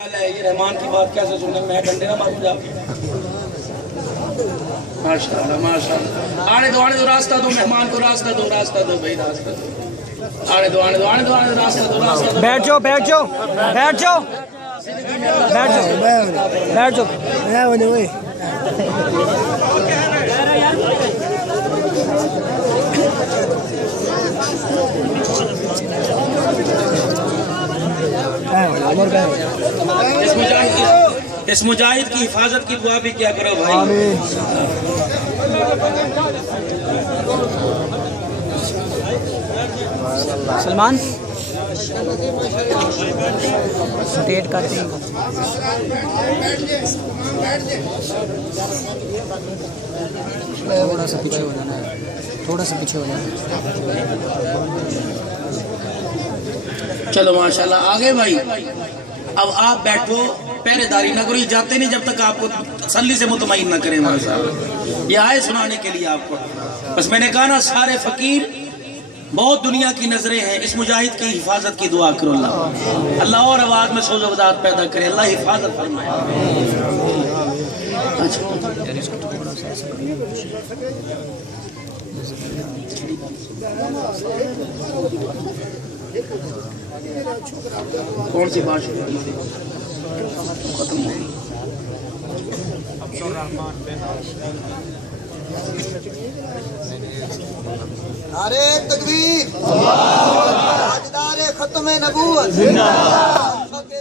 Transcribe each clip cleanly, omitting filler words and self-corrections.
یہ رحمان کی بات کیسے سنیں میں ڈنڈے نہ ماروں جا کے ماشاءاللہ ماشاءاللہ آنے دو راستہ دو مہمان کو راستہ دو بھائی راستہ دو آنے دو راستہ دو بیٹھ جاؤ بیٹھ جاؤ بیٹھ جاؤ بیٹھ جاؤ بیٹھ جاؤ اس مجاہد کی حفاظت کی دعا بھی کیا کرو بھائی سلمان ویٹ کرتے ہیں تھوڑا سا پیچھے ہو جانا ہے تھوڑا سا پیچھے ہو جانا چلو ماشاءاللہ آگے بھائی اب آپ بیٹھو پہرے داری نہ کرو یہ جاتے نہیں جب تک آپ کو تسلی سے مطمئن نہ کریں یہ آئے سنانے کے لیے آپ کو بس میں نے کہا نا سارے فقیر بہت دنیا کی نظریں ہیں اس مجاہد کی حفاظت کی دعا کرو اللہ اور آواز میں سوز و بدات پیدا کرے اللہ حفاظت فرمائے کون سی بات ختم ہوئی نعرے تکبیر تاجدار ختم نبوت زندہ باد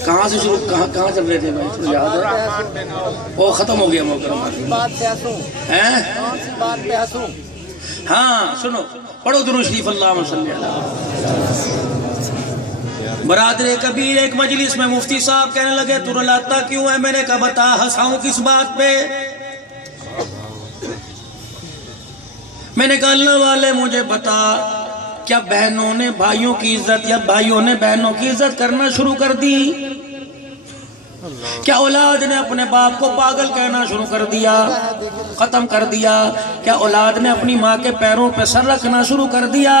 کہاں سے شروع کہاں چل رہے تھے بھائی یاد ہے وہ ختم ہو گیا محترم ہاں سنو پڑھو درود شریف اللہم صلی اللہ برادر کبیر ایک مجلس میں مفتی صاحب کہنے لگے تو رلاتا کیوں ہے میں نے کہا بتا ہنساؤں کس بات پہ میں نے کہا اللہ والے مجھے بتا کیا بہنوں نے بھائیوں کی عزت یا بھائیوں نے بہنوں کی عزت کرنا شروع کر دی کیا اولاد نے اپنے باپ کو پاگل کہنا شروع کر دیا ختم کر دیا کیا اولاد نے اپنی ماں کے پیروں پہ سر رکھنا شروع کر دیا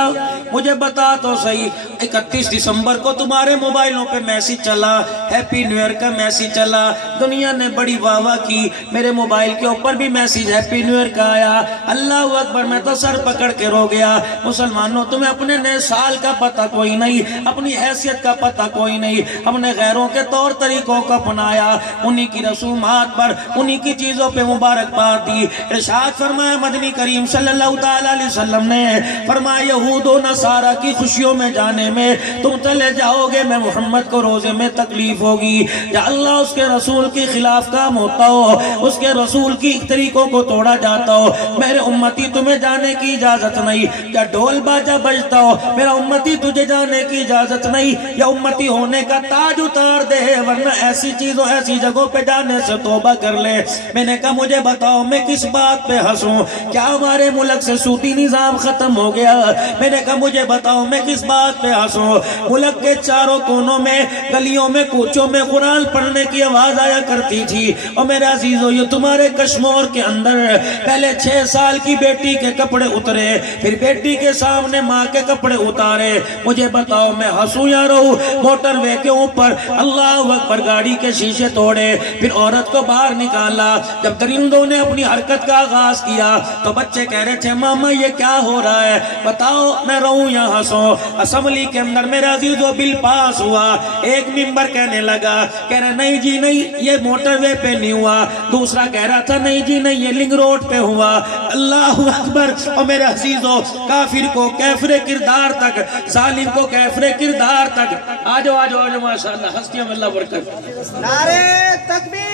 مجھے بتا تو صحیح 31 دسمبر کو تمہارے موبائلوں پہ میسیج چلا ہیپی نیو ایئر کا میسیج چلا دنیا نے بڑی واہ کی میرے موبائل کے اوپر بھی میسیج ہیپی نیو ایئر کا آیا اللہ اکبر میں تو سر پکڑ کے رو گیا مسلمانوں تمہیں اپنے نئے سال کا پتہ کوئی نہیں اپنی حیثیت کا پتہ کوئی نہیں ہم نے غیروں کے طور طریقوں کو اپنایا انہی کی رسومات پر انہی کی چیزوں پہ مبارکباد دی ارشاد فرمایا مدنی کریم صلی اللہ علیہ وسلم نے فرمایا یہود و نصارہ کی خوشیوں میں جانے میں تم چلے جاؤ گے میں محمد کو روزے میں تکلیف ہوگی یا اللہ اس کے رسول کی خلاف کام ہوتا ہو اس کے رسول کی طریقوں کو توڑا جاتا ہو میرے امتی تمہیں جانے کی اجازت نہیں یا ڈھول باجا بجتا ہو میرا امتی تجھے جانے کی اجازت نہیں یا امتی ہونے کا تاج اتار دے ورنہ ایسی چیزوں ایسی جگہوں پہ جانے سے توبہ کر لے میں نے کہا مجھے بتاؤ میں کس بات پہ ہنسوں کیا ہمارے ملک سے سودی نظام ختم ہو گیا میں نے کہا مجھے بتاؤ میں کس بات پہ ہنسوں ملک کے چاروں کونوں میں گلیوں میں کوچوں میں قرآن پڑھنے کی آواز آیا کرتی تھی اور میرے عزیزو یہ تمہارے کشمور کے اندر پہلے 6 سال کی بیٹی کے کپڑے اترے پھر بیٹی کے سامنے ماں کے کپڑے اتارے مجھے بتاؤ میں ہنسوں یا رہوں موٹر وے کے اوپر اللہ اکبر گاڑی کے شیشے توڑے پھر عورت کو باہر نکالا جب درندوں نے اپنی حرکت کا آغاز کیا تو بچے کہہ رہے تھے ماما یہ کیا ہو رہا ہے بتاؤ میں رہوں یا ہنسوں اسمبلی کے اندر میرا عزیزو بل پاس ہوا ایک ممبر کہنے لگا کہہ رہا نہیں جی نہیں یہ موٹر وے پہ نہیں ہوا دوسرا کہہ رہا تھا نہیں جی نہیں یہ لنگ روڈ پہ ہوا اللہ اکبر اور میرے عزیزو کافر کو کیفر کردار تک ظالم کو کیفر کردار تک آجو آجو آجو ماشاءاللہ ہستیاں میں اللہ برکت نعرے تکبیر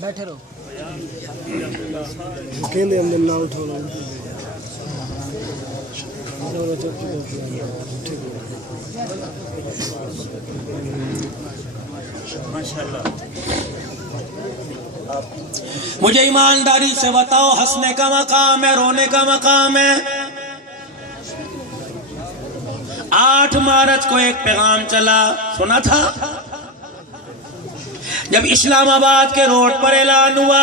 بیٹھے رہو اکیلے ہم نے نہ اٹھانا مجھے ایمانداری سے بتاؤ ہنسنے کا مقام ہے رونے کا مقام ہے 8 مارچ کو ایک پیغام چلا سنا تھا جب اسلام آباد کے روڈ پر اعلان ہوا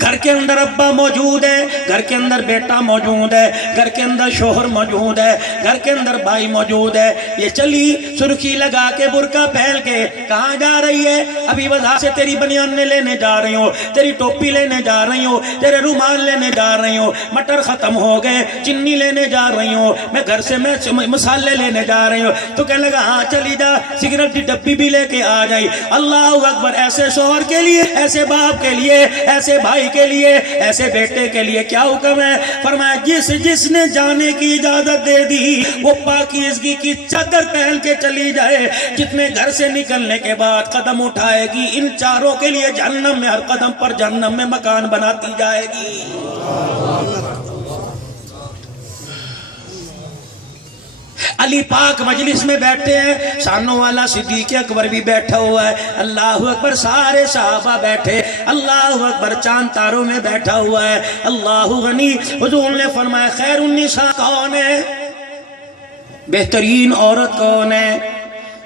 گھر کے اندر ابا موجود ہے، گھر کے اندر بیٹا موجود ہے، گھر کے اندر شوہر موجود ہے، گھر کے اندر بھائی موجود ہے. یہ چلی سرخی لگا کے برقع پہن کے کہاں جا رہی ہے؟ ابھی بازار سے تیری بنیان لینے جا رہی ہوں، تیری ٹوپی لینے جا رہی ہوں، تیرے رومال لینے جا رہی ہوں، مٹر ختم ہو گئے، چنی لینے جا رہی ہوں، میں گھر سے میں مسالے لینے جا رہی ہوں. تو کہنے لگا ہاں چلی جا، سگریٹ کی ڈبی بھی لے کے آ جائی. اللہ اکبر. ایسے شوہر کے لیے، ایسے باپ کے لیے، ایسے بھائی کے لیے، ایسے بیٹے کے لیے کیا حکم ہے؟ فرمایا جس نے جانے کی اجازت دے دی وہ پاکیزگی کی چادر پہن کے چلی جائے. جتنے گھر سے نکلنے کے بعد قدم اٹھائے گی، ان چاروں کے لیے جہنم میں ہر قدم پر جہنم میں مکان بناتی جائے گی. علی پاک مجلس میں بیٹھے ہیں، شانوں والا صدیق اکبر بھی بیٹھا ہوا ہے، اللہ اکبر. سارے صحابہ بیٹھے، اللہ اکبر. چاند تاروں میں بیٹھا ہوا ہے، اللہ غنی. حضور نے فرمایا خیر النساء کون ہے؟ بہترین عورت کون ہے؟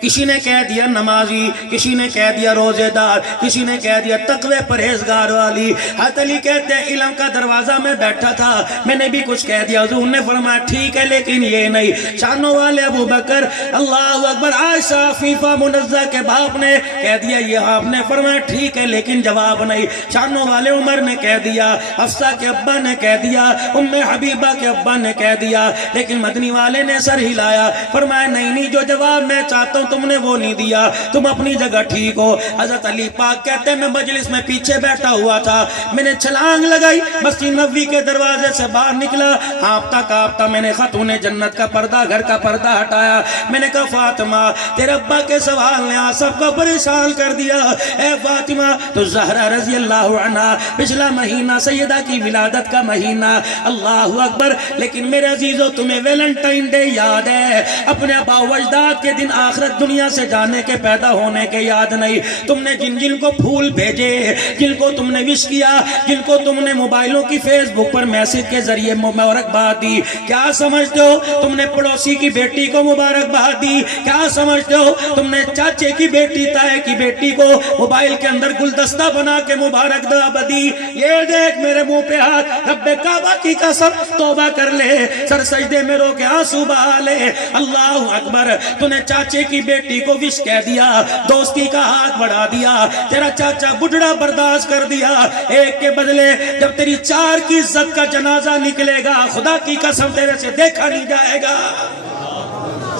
کسی نے کہہ دیا نمازی، کسی نے کہہ دیا روزے دار، کسی نے کہہ دیا تقوی پرہیزگار والی. حضرت علی کہتے ہیں علم کا دروازہ میں بیٹھا تھا، میں نے بھی کچھ کہہ دیا. حضور نے فرمایا ٹھیک ہے لیکن یہ نہیں. شانوں والے ابو بکر، اللہ اکبر. عائشہ عفیفہ منزہ کے باپ نے کہہ دیا یہ آپ نے فرمایا ٹھیک ہے لیکن جواب نہیں. شانوں والے عمر نے کہہ دیا، حفصہ کے ابا نے کہہ دیا، ام حبیبہ کے ابا نے کہہ دیا، لیکن مدنی والے نے سر ہلایا، فرمایا نہیں جو جواب میں چاہتا ہوں تم نے وہ نہیں دیا، تم اپنی جگہ ٹھیک ہو. حضرت علی پاک کہتے ہیں میں مجلس میں پیچھے بیٹھا ہوا تھا، میں نے چھلانگ لگائی، مسجد نبوی کے دروازے سے باہر نکلا، ہانپتا کانپتا میں نے خاتون جنت کا پردہ، گھر کا پردہ ہٹایا. میں نے کہا فاطمہ تیرے ابا کے سوال نے آج سب کو پریشان کر دیا. اے فاطمہ تو زہرا رضی اللہ عنہا، پچھلا مہینہ سیدہ کی ولادت کا مہینہ، اللہ اکبر. لیکن میرے عزیزو تمہیں ویلنٹائن ڈے یاد ہے؟ اپنے آبا و اجداد کے دن آخرت دنیا سے جانے کے پیدا ہونے کے یاد نہیں؟ تم نے جن کو پھول بھیجے، جن کو تم نے وش کیا، جن کو تم نے موبائلوں کی فیس بک پر میسج کے ذریعے مبارکباد دی، کیا سمجھتے ہو تم نے پڑوسی کی بیٹی کو مبارکباد دی؟ کیا سمجھتے ہو تم نے چاچے کی بیٹی، تائے کی بیٹی کو موبائل کے اندر گلدستہ بنا کے مبارکباد دی؟ یہ دیکھ میرے منہ پہ ہاتھ، رب کعبہ کی قسم توبہ کر لے، سر سجدے میں رو کے آنسو بہا لے. اللہ اکبر. تو نے چاچے کی بیٹی کو وش کہہ دیا، دوستی کا ہاتھ بڑھا دیا، تیرا چاچا بڑھڑا برداشت کر دیا. ایک کے بدلے جب تیری 4 کی عزت کا جنازہ نکلے گا، خدا کی قسم تیرے سے دیکھا نہیں جائے گا.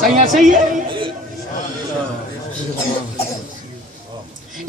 صحیح ہے.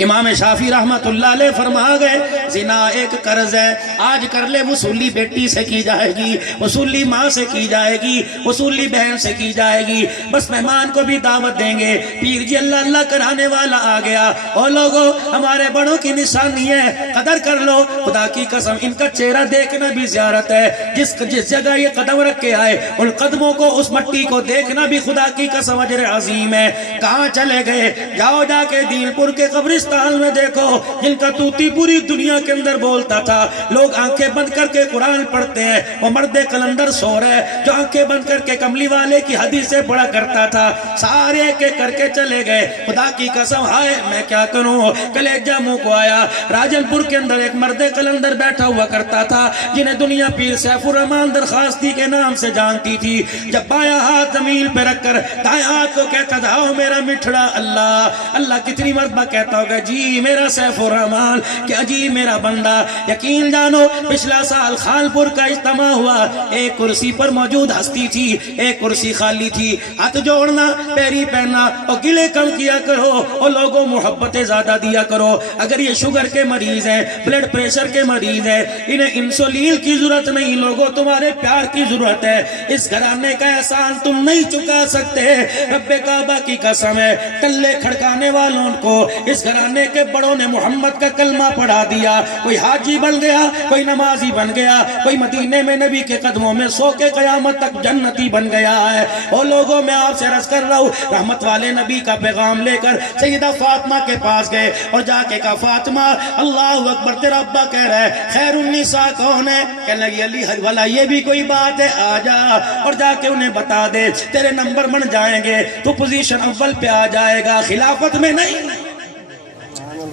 امام شافعی رحمت اللہ علیہ فرما گئے زنا ایک قرض ہے، آج کر لے وصولی بیٹی سے کی جائے گی، وصولی ماں سے کی جائے گی، وصولی بہن سے کی جائے گی. بس مہمان کو بھی دعوت دیں گے، پیر جی اللہ اللہ کرانے والا آ گیا، اور لوگوں ہمارے بڑوں کی نشانی ہے، قدر کر لو. خدا کی قسم ان کا چہرہ دیکھنا بھی زیارت ہے. جس جگہ یہ قدم رکھ کے آئے ان قدموں کو، اس مٹی کو دیکھنا بھی خدا کی قسم اجر عظیم ہے. کہاں چلے گئے؟ جاؤ جا کے دین پور کے قبرستان میں دیکھو، جن کا توتی پوری دنیا کے اندر بولتا تھا. لوگ آنکھیں بند کر کے قرآن پڑھتے ہیں، وہ مرد قلندر سو رہے جو آنکھیں بند کر کے کملی والے کی حدیثیں پڑھا کرتا تھا. سارے کے کر کے چلے گئے. خدا کی قسم ہائے میں کیا کروں، کلیجہ منہ کو آیا. راجن پور کے اندر ایک مرد قلندر بیٹھا ہوا کرتا تھا جنہیں دنیا پیر سیف الرحمان درخواستی کے نام سے جانتی تھی. جب بایاں ہاتھ زمین پہ رکھ کر دائیں ہاتھ کو کہتا تھا او میرا مٹھڑا اللہ، اللہ کتنی مرتبہ کہتا ہوگا جی میرا سیف الرحمان، کیا جی میرا بندہ. یقین جانو پچھلا سال خانپور کا اجتماع ہوا، ایک کرسی پر موجود ہستی تھی، ایک کرسی خالی تھی. ہاتھ جوڑنا، پیری پہننا اور گلے کم کیا کرو اور لوگوں محبتیں زیادہ دیا کرو. اگر یہ شوگر کے مریض ہیں، بلڈ پریشر کے مریض ہیں، انہیں انسولین کی ضرورت نہیں، لوگوں تمہارے پیار کی ضرورت ہے. اس گھرانے کا احسان تم نہیں چکا سکتے. رب کعبہ کی قسم ہے ٹلے کھڑکانے والوں کو اس گھرانے کے بڑوں نے محمد کا کلمہ پڑھا دیا. کوئی حاجی بن گیا، کوئی نمازی بن گیا، کوئی مدینے میں نبی کے قدموں میں سو کے قیامت تک جنتی بن گیا ہے. اور لوگوں میں آپ سے عرض کر رہا ہوں، رحمت والے نبی کا پیغام لے کر سیدہ فاطمہ کے پاس گئے اور جا کے کہا فاطمہ اللہ اکبر تیرا ابا کہہ رہا ہے خیر النساء کون ہے؟ کہنے لگی علی والا یہ بھی کوئی بات ہے، آ جا اور جا کے انہیں بتا دے تیرے نمبر بن جائیں گے، تو پوزیشن اول پہ آ جائے گا. خلافت میں نہیں،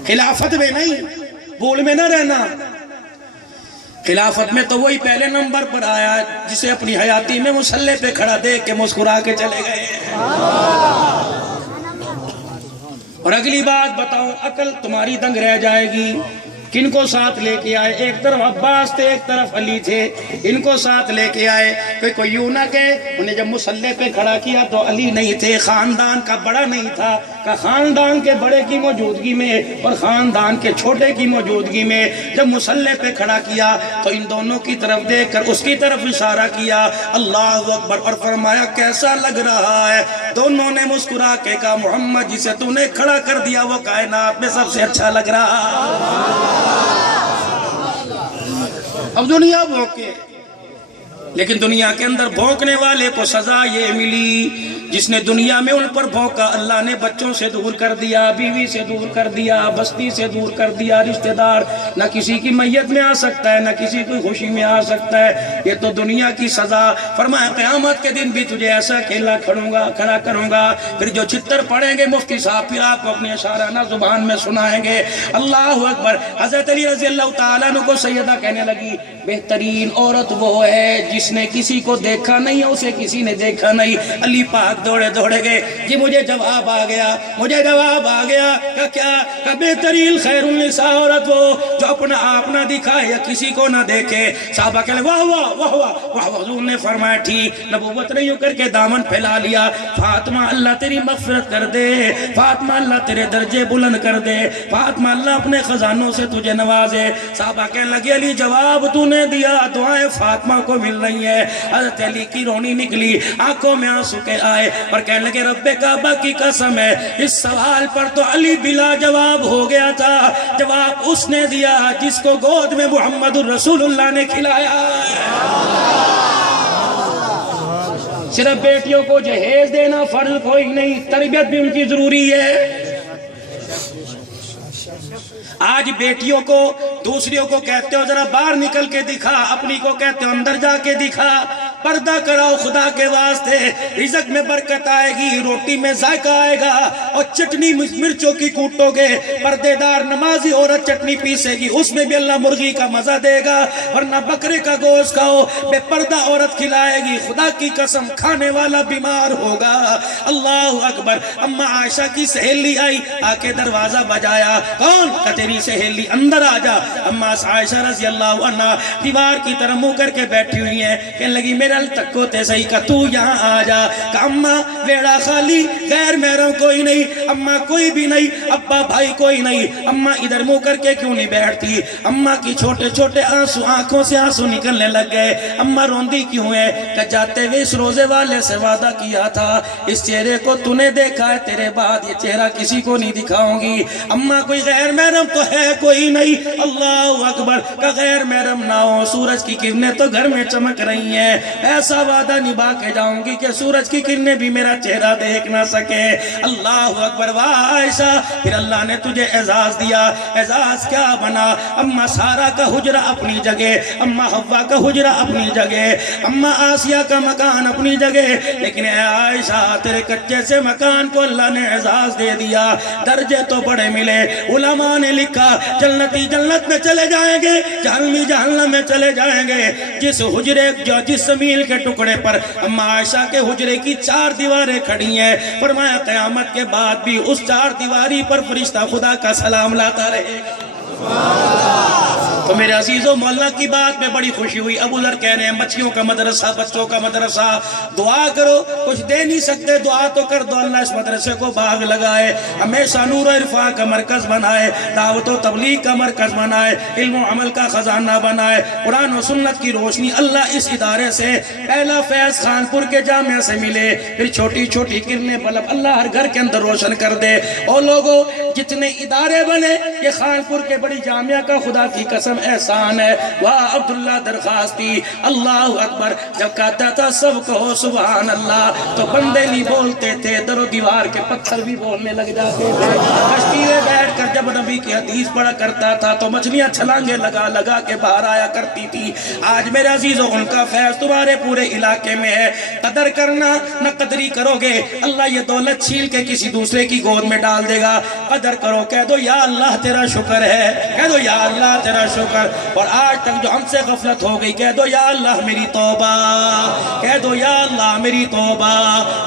خلافت میں نہیں، بول میں نہ رہنا. خلافت میں تو وہی پہلے نمبر پر آیا جسے اپنی حیاتی میں مصلی پہ کھڑا دیکھ کے مسکرا کے چلے گئے. اور اگلی بات بتاؤ، عقل تمہاری دنگ رہ جائے گی. کن کو ساتھ لے کے آئے؟ ایک طرف عباس تھے، ایک طرف علی تھے. ان کو ساتھ لے کے آئے. کوئی یوں نہ کہ انہیں جب مصلی پہ کھڑا کیا تو علی نہیں تھے، خاندان کا بڑا نہیں تھا. کہ خاندان کے بڑے کی موجودگی میں اور خاندان کے چھوٹے کی موجودگی میں جب مصلی پہ کھڑا کیا تو ان دونوں کی طرف دیکھ کر اس کی طرف اشارہ کیا، اللہ اکبر، اور فرمایا کیسا لگ رہا ہے؟ دونوں نے مسکرا کے کہا محمد جسے تو نے کھڑا کر دیا وہ کائنات میں سب سے اچھا لگ رہا. اب دنیا بھونکے، لیکن دنیا کے اندر بھونکنے والے کو سزا یہ ملی جس نے دنیا میں ان پر بھونکا اللہ نے بچوں سے دور کر دیا، بیوی سے دور کر دیا، بستی سے دور کر دیا، رشتہ دار نہ کسی کی میت میں آ سکتا ہے نہ کسی کی خوشی میں آ سکتا ہے. یہ تو دنیا کی سزا. فرمایا قیامت کے دن بھی تجھے ایسا کھیلا کھڑا کروں گا. پھر جو چھتر پڑیں گے مفتی صاحب پھر آپ کو اپنی اشارانہ زبان میں سنائیں گے. اللہ اکبر. حضرت علی رضی اللہ تعالیٰ عنہ کو سیدہ کہنے لگی بہترین عورت وہ ہے جس نے کسی کو دیکھا نہیں اسے کسی نے دیکھا نہیں. علی پاک دوڑے گئے، جی مجھے جواب آ گیا. کیا بہترین خیر النساء عورت وہ جو اپنا آپ نہ دکھائے یا کسی کو نہ دیکھے. صحابہ کہنے واہ واہ واہ واہ. حضور نے فرمایا ٹھیک، نبوت نے یوں کر کے دامن پھیلا لیا. فاطمہ اللہ تیری مغفرت کر دے، فاطمہ اللہ تیرے درجے بلند کر دے، فاطمہ اللہ اپنے خزانوں سے تجھے نوازے. صحابہ کہنے لگے علی جواب تو نے دیا، دعائیں فاطمہ کو مل رہی ہیں. حضرت علی کی رونی نکلی، آنکھوں میں آنسو کے آئے اور کہنے لگے رب کعبہ کی قسم ہے اس سوال پر تو علی بلا جواب ہو گیا تھا. جواب اس نے دیا جس کو گود میں محمد الرسول اللہ نے کھلایا. صرف بیٹیوں کو جہیز دینا فرض کوئی نہیں، تربیت بھی ان کی ضروری ہے. آج بیٹیوں کو دوسریوں کو کہتے ہو ذرا باہر نکل کے دکھا، اپنی کو کہتے ہو اندر جا کے دکھا. پردہ کراؤ خدا کے واسطے، رزق میں برکت آئے گی، روٹی میں ذائقہ آئے گا. اور چٹنی مرچوں کی کوٹو گے، پردے دار نمازی عورت چٹنی پیسے گی، اس میں بھی اللہ مرغی کا مزہ دے گا. ورنہ بکرے کا گوشت کھاؤ، بے پردہ عورت کھلائے گی، خدا کی قسم کھانے والا بیمار ہوگا. اللہ اکبر. اما عائشہ کی سہیلی آئی، آ کے دروازہ بجایا. کون؟ کہ تیری سہیلی، اندر آ جا. اما عائشہ رضی اللہ عنہ دیوار کی طرف منہ کر کے بیٹھی ہوئی ہیں. کہنے لگی میرا تکو تے صحیح کہ تو یہاں آ جا. کہ اماں ویڑا خالی، غیر محرم کوئی نہیں، اماں کوئی بھی نہیں، ابا بھائی کوئی نہیں. اماں ادھر منہ کر کے کیوں نہیں بیٹھتی؟ اماں کی چھوٹے چھوٹے آنسو، آنکھوں سے آنسو نکلنے لگ گئے. اماں روندی کیوں ہے؟ کہ جاتے ہوئے اس روزے والے سے وعدہ کیا تھا اس چہرے کو تو نے دیکھا ہے، تیرے بعد یہ چہرہ کسی کو نہیں دکھاؤں گی. اماں کوئی غیر محرم تو ہے کوئی نہیں. اللہ اکبر. کہ غیر محرم نہ ہو، سورج کی کرنیں تو گھر میں چمک رہی ہیں، ایسا وعدہ نبھا کے جاؤں گی کہ سورج کی کرنیں بھی میرا چہرہ دیکھ نہ سکے. اللہ اکبر. واہ عائشہ. پھر اللہ نے تجھے اعزاز دیا. اعزاز کیا بنا؟ اما سارا کا حجرہ اپنی جگہ، اما حوا کا حجرہ اپنی جگہ، اما آسیہ کا مکان اپنی جگہ. لیکن اے عائشہ تیرے کچے سے مکان کو اللہ نے اعزاز دے دیا. درجے تو بڑے ملے. علماء نے لکھا جنتی جنت میں چلے جائیں گے، جہنمی جہنم میں چلے جائیں گے. جس حجرے جس زمین کے ٹکڑے پر اما عائشہ کے حجرے کی 4 دیواریں کھڑی ہیں، فرمایا قیامت کے بعد بھی اس 4 دیواری پر فرشتہ خدا کا سلام لاتا رہے گا. تو میرے عزیزوں مولانا کی بات میں بڑی خوشی ہوئی. ابو ذر کہہ رہے ہیں مچھیوں کا مدرسہ، بچوں کا مدرسہ، دعا کرو. کچھ دے نہیں سکتے، دعا تو کر دو اللہ اس مدرسے کو باغ لگائے، ہمیشہ نور و عرفان کا مرکز بنائے، دعوت و تبلیغ کا مرکز بنائے، علم و عمل کا خزانہ بنائے، قرآن و سنت کی روشنی. اللہ اس ادارے سے پہلا فیض خانپور کے جامعہ سے ملے، پھر چھوٹی چھوٹی کرنیں بلب اللہ ہر گھر کے اندر روشن کر دے. اور لوگوں جتنے ادارے بنے یہ خانپور کے بڑی جامعہ کا خدا کی قسم احسان ہے. واہ عبداللہ درخواستی. اللہ اکبر. جب کہتا تھا سب کہو سبحان اللہ تو بندے نہیں بولتے تھے، در و دیوار کے پتھر بھی بولنے لگ جاتے تھے. کشتی میں بیٹھ کر جب نبی کی حدیث پڑھا کرتا تھا تو مچھلیاں چھلانگے لگا لگا کے باہر آیا کرتی تھی. آج میرے عزیزوں ان کا فیض تمہارے پورے علاقے میں ہے. قدر کرنا، نہ قدری کرو گے اللہ یہ دولت چھیل کے کسی دوسرے کی گود میں ڈال دے گا. قدر کرو، کہہ دو یا اللہ تیرا شکر ہے، کہہ دو یا اللہ تیرا شکر کر. اور آج تک جو ہم سے غفلت ہو گئی, کہہ دو یا اللہ میری توبہ, کہہ دو یا اللہ میری توبہ,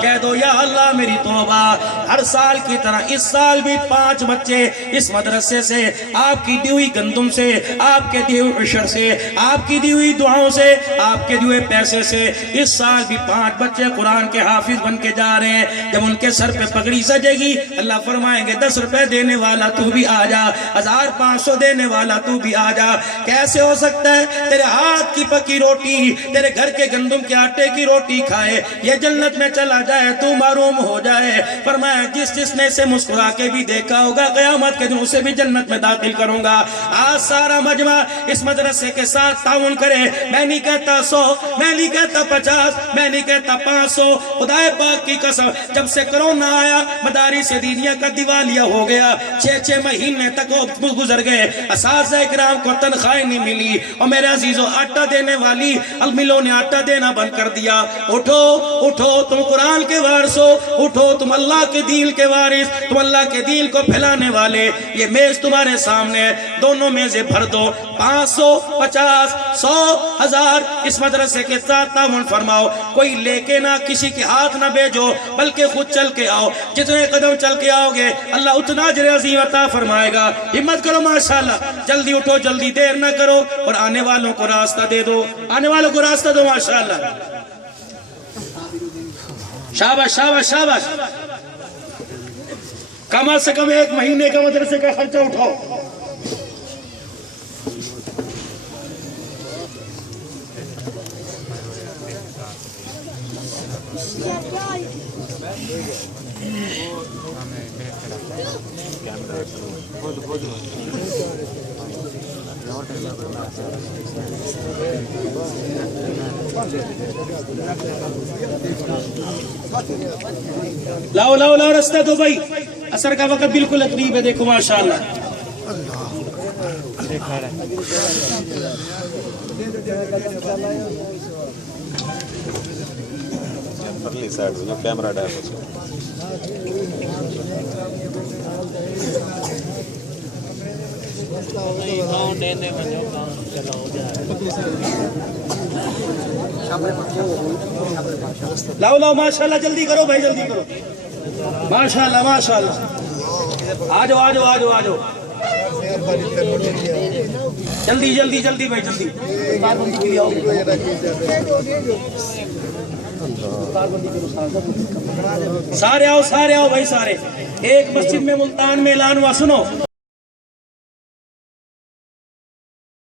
کہہ دو یا اللہ میری توبہ. ہر سال کی طرح اس سال بھی 5 بچے اس مدرسے سے, آپ کی دی ہوئی گندم سے, آپ کے دیے ہوئے عشر سے, آپ کی دی ہوئی دعاؤں سے, آپ کے دیے ہوئے پیسے سے, اس سال بھی 5 بچے قرآن کے حافظ بن کے جا رہے ہیں. جب ان کے سر پہ پگڑی سجے گی, اللہ فرمائیں گے 10 روپے دینے والا تو بھی آ جا, 1500 دینے والا تو بھی آ جا. کیسے ہو سکتا ہے تیرے ہاتھ کی پکی روٹی, تیرے گھر کے گندم کے آٹے کی روٹی کھائے یہ جنت میں چلا جائے, تو محروم ہو جائے. فرمایا جس نے اسے مسکرا کے بھی دیکھا ہوگا, قیامت کے دن اسے بھی جنت میں داخل کروں گا. آج سارا مجمع اس مدرسے کے ساتھ تعاون کرے. میں نہیں کہتا 100, میں نہیں کہتا 50, میں نہیں کہتا 500. خدا پاک کی قسم, جب سے کرونا آیا مدارس دینیہ کا دیوالیہ ہو گیا, 6 مہینے تک گزر گئے, اساتذہ اکرام کو تنخواہیں نہیں ملی. اور میرے عزیزو, آٹا دینے والی ملوں نے آٹا دینا بند کر دیا. اٹھو اٹھو, تم قرآن کے وارث ہو, اٹھو تم اللہ کے دین کے وارث, تم اللہ کے دین کو پھیلانے والے. یہ میز تمہارے سامنے ہے, دونوں میزیں بھر دو. 500, 50, 100, 1000 اس مدرسے کے ساتھ تعاون فرماؤ. کوئی لے کے نہ, کسی کے ہاتھ نہ بھیجو, بلکہ خود چل کے آؤ. جتنے قدم چل کے آؤ گے اللہ اتنا اجر عظیم عطا فرمائے گا. ہمت کرو ماشاءاللہ, جلدی اٹھو, جلدی دیر نہ کرو, اور آنے والوں کو راستہ دے دو, آنے والوں کو راستہ دو. ماشاءاللہ, شاباش شاباش شاباش. کم سے کم 1 مہینے کا مدرسے کا خرچہ اٹھاؤ. لاؤ لاؤ لاؤ راستہ دو بھائی, اثر کا وقت بالکل قریب ہے. دیکھو ماشاءاللہ, پرلی سائڈ جو کیمرہ ڈائر ہو. لاؤ لاؤ ماشاءاللہ, جلدی کرو بھائی, جلدی کرو. ماشاءاللہ ماشاءاللہ, آ جاؤ آ جاؤ آ جاؤ آ جاؤ, جلدی جلدی جلدی بھائی جلدی. سارے آؤ بھائی سارے. ایک مسجد میں ملتان میں اعلان ہوا, سنو.